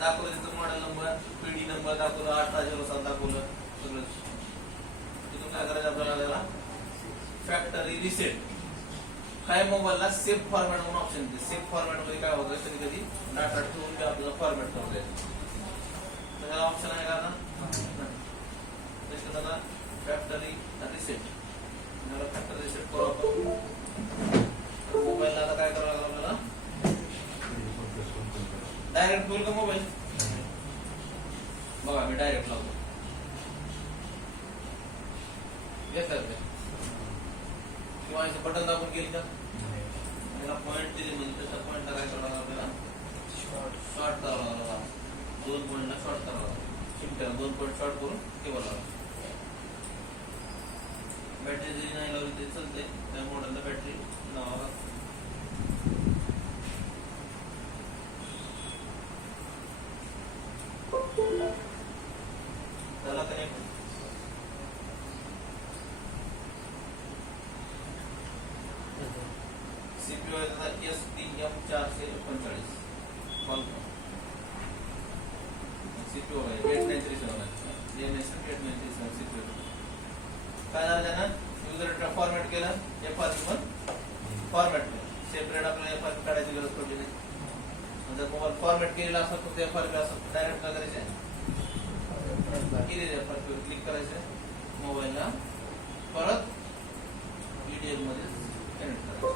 दाखवलं तिथं model number PD number दाखवलं 8007 दाखवलं सगळं. तिथून काय करायचं आपल्याला फॅक्टरी रिसेट. काय मोबाईलला सेफ फॉर्मॅट म्हणून ऑप्शन येते. सेफ फॉर्मॅट मध्ये काय होतं कधी कधी डाटा ठेवून ते आपल्याला फॉर्मॅट करता येतं. त्याला ऑप्शन आहे का आता फॅक्टरी रिसेट. फॅक्टरी रिसेट करू आपण. मोबाईलला आता काय करावं लागलं आपल्याला डायरेक्ट बोल का मोबाईल बघा मी डायरेक्ट लावतो घेतात ते किंवा बटन दाबून केली का पॉईंट दिली म्हणजे त्याच्या पॉईंटला काय करावं आपल्याला शॉर्ट करावं लागला. 2 पॉईंटला शॉर्ट करावं लागला. चिमट्याला 2 पॉईंट शॉर्ट करून केबल लावा. बॅटरी जरी नाही लावली तरी चालते. त्या मॉडेलला बॅटरी लावावा. त्याला कनेक्ट सीपीयू आहे S3M439 कॉल सीपीयू आहे 8937 सीपीयू. काय झालं ना युजर फॉर्मॅट केलं FRP पण फॉर्मॅट केलं सेपरेट. आपल्याला FRP काढायची गरज पडली नाही. जर मोबाईल फॉर्मॅट केलेला असं फक्त FRP असं डायरेक्ट काय करायचं केलेल्या FRP वर क्लिक करायचं. मोबाईलला परत EDL मध्ये कनेक्ट करायचं.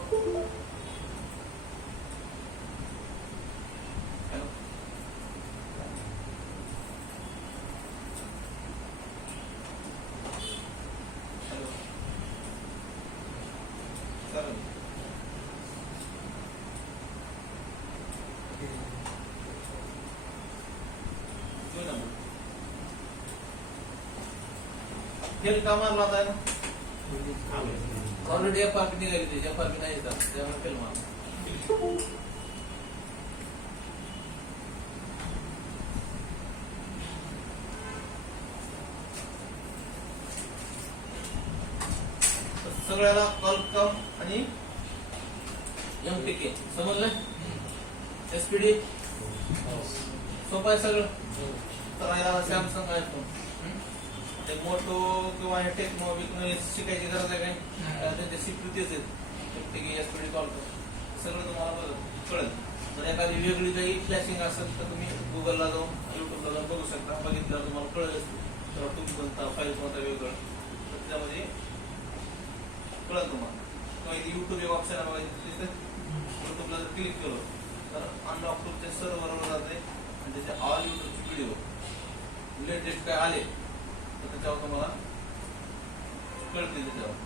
फेल का मारला होता ना ऑलरेडी FRP निघाली त्याची FRP नाही येतात त्यामुळे फेल मारला. सगळ्याला कॉलकॉम आणि MTK समजलं. SPD सोपं आहे सगळं. तर सॅमसंग आयफोन मोटो किंवा टेक्नो बिक्नो शिकायची गरज आहे काय. त्यांच्या स्वीकृतीच आहेत SPD कॉल सगळं तुम्हाला कळेल. जर एखादी वेगळी काही फ्लॅशिंग असेल तर तुम्ही गुगलला जाऊन युट्यूबला जाऊन बघू शकता. बघितल्यावर तुम्हाला कळेल तुम्ही कोणता फाईल कोणता वेगळं तर त्यामध्ये कळेल तुम्हाला. किंवा इथे युट्यूब एक ऑप्शन आहे बघा. युट्यूबला जर क्लिक केलं तर अनलॉक टूलचे सर्व्हरवर जाते आणि त्याचे ऑल युट्यूबचे व्हिडिओ लेटेस्ट काय आले तर त्याच्यावर तुम्हाला कळतील. त्याच्यावर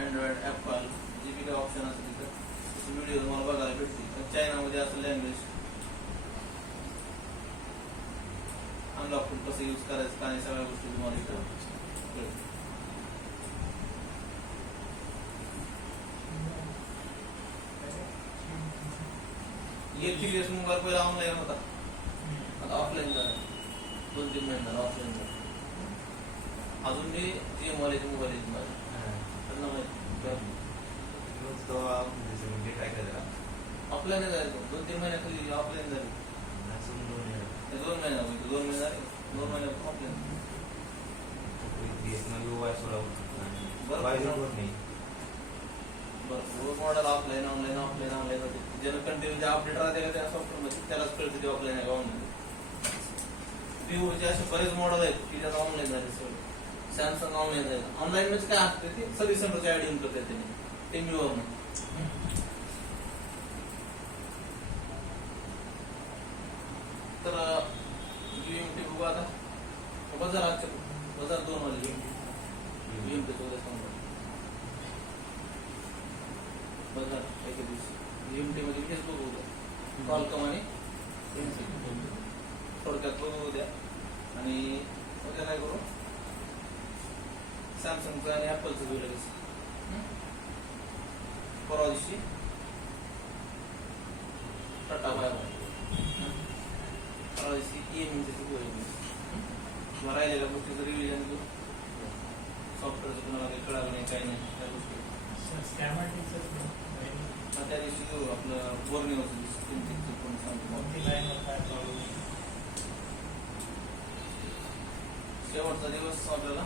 अँड्रॉइड ऍपल जे बी काही ऑप्शन असेल तिथं व्हिडिओ तुम्हाला बघायला भेटतील. चायनामध्ये असं लँग्वेज अनलॉक टूल कसं यूज करायचं काय सगळ्या गोष्टी तुम्हाला इथं कळतील. एक मोबाईल पहिला ऑनलाईन होता आता ऑफलाईन झाला. 2-3 महिने झाला ऑफलाईन झाला. अजून मी GM-वाल्याचे मोबाईल आहेत माझे त्यांना माहिती काय करायला ऑफलाईन जायचं. 2-3 महिन्याखाली ऑफलाईन झाली. 2 महिना 2 महिने झाले. 2 महिन्यापासून ऑफलाईन बरं model offline online offline online होते. ज्याला कंटिन्यू अपडेट राहते का त्या सॉफ्टवेअर मध्ये त्यालाच कळते ते ऑफलाईन आहे का ऑनलाईन. विवोचे असे बरेच मॉडेल आहेत की त्यात ऑनलाईन झाले. सगळं सॅमसंग ऑनलाईन झाले. ऑनलाईन म्हणजे काय असते ते सर्व्हिस सेंटरचे ऍड इन करतात त्यांनी ते विवोवर. तर UMT बघू आता. बाजार 2 वाले UMT 14 बाजार एके दिवशी UMT मध्ये फेसबुक होतं कॉलकॉम आणि थोडक्यात बघू उद्या. आणि उद्या काय करू सॅमसंगचं आणि ऍपलचं घेऊ लगेच. परवा दिवशी टाटा बाय बाय. परवा दिवशी EMI किंवा राहिलेल्या गोष्टीचं रिव्हिजन घेऊ. सॉफ्टवेअरचं तुम्हाला काही कळालं नाही काही नाही त्या गोष्टी त्या दिवशी घेऊ. आपलं बोर्निओचं कोण सांगतो शेवटचा दिवस आपल्याला